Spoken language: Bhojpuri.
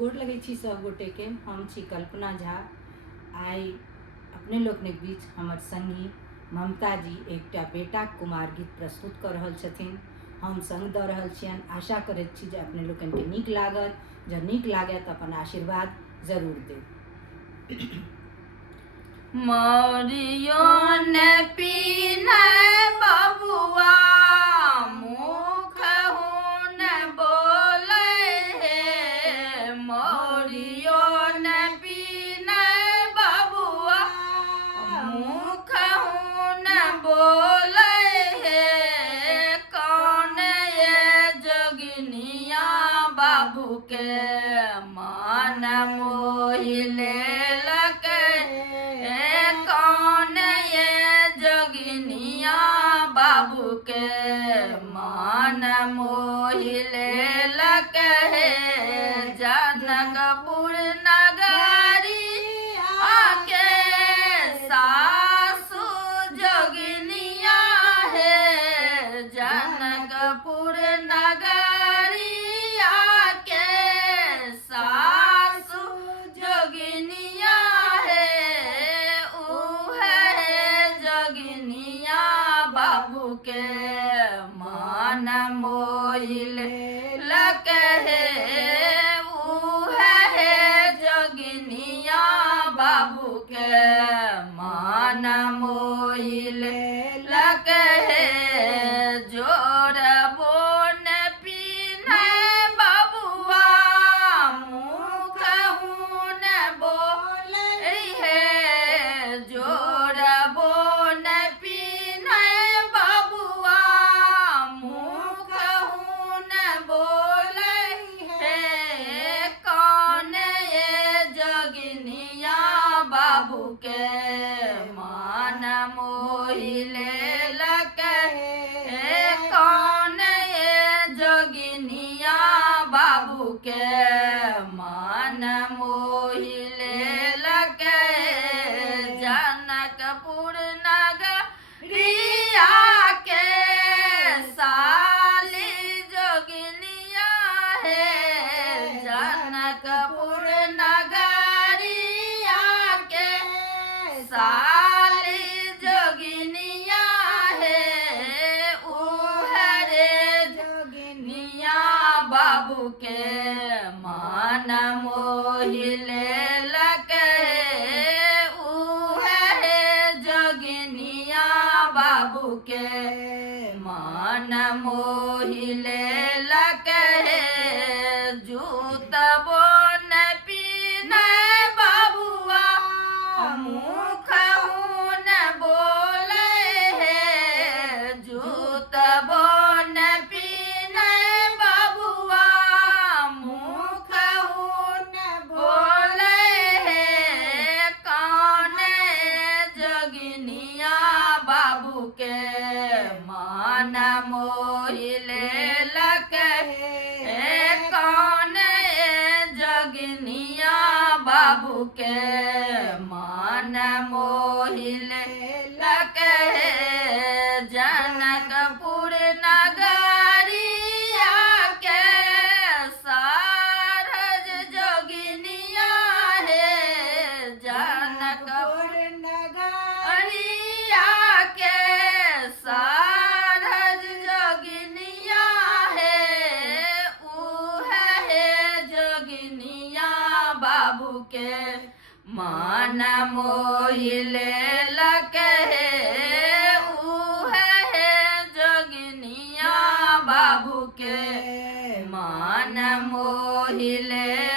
गोड़ लगे छी सब गोटे के। हम छी कल्पना झा। आई अपने लोकनिक बीच हमर संगी ममता जी एकटा बेटा कुमार गीत प्रस्तुत कर रहल छथिन। हम संग दऽ रहल छियनि। आशा करैत छी जे अपने लोकनि के नीक लागत। जँ नीक लागत तऽ अपन आशीर्वाद जरूर देब। मरियो ने पीने बबुआ मुखहु ने बोले हे। मरियो ने पीने बबुआ मुखहु ने बोले हे। कौन ये जोगिनिया बाबू के मन मोहि लेलकै। कौन ये जोगिनिया बाबू के मन मोहि लेलकै। जनकपुर नगरी आके सासु जोगिनिया है। जनकपुर नगरी आके सासु जोगिनिया है। उहे जोगिनिया बाबू के मन मोहि लेलकै। उहे जोगिनिया बाबू के मन मोहि लेलकै। जोड़बो ने पीने बबुआ मुखहु ने बोले हे। जोड़बो ने पीने बबुआ मुखहु ने बोले हे। कौन ये जोगिनिया बाबू के मन मोहि लेलकै। कौन ये जोगिनिया बाबू के मन मोहि लेलकै। जनकपुर नगरी आके साली जोगिनिया है। जनकपुर नगरी आके साली जोगिनिया है। उहरे जोगिनिया बाबू के मन मोहि लेलकै। उहे जोगिनिया बाबू के मन मोहि लेलकै। जूतबो ने पीने बबुआ मुखहु ने बोले हे। जूतबो ने पीने बबुआ मुखहु ने बोले हे। कौन जोगिनिया बाबू के मन मोहि लेलकै। कौन जोगिनिया बाबू के मन मोहि लेलकै। जनकपुर नगरी आके सारज जोगिनिया है। जनकपुर नगरी आके सारज जोगिनिया है। उहे जोगिनिया बाबू के मन मोहि लेलकै। उहे जोगिनिया बाबू के मन मोहि लेलकै।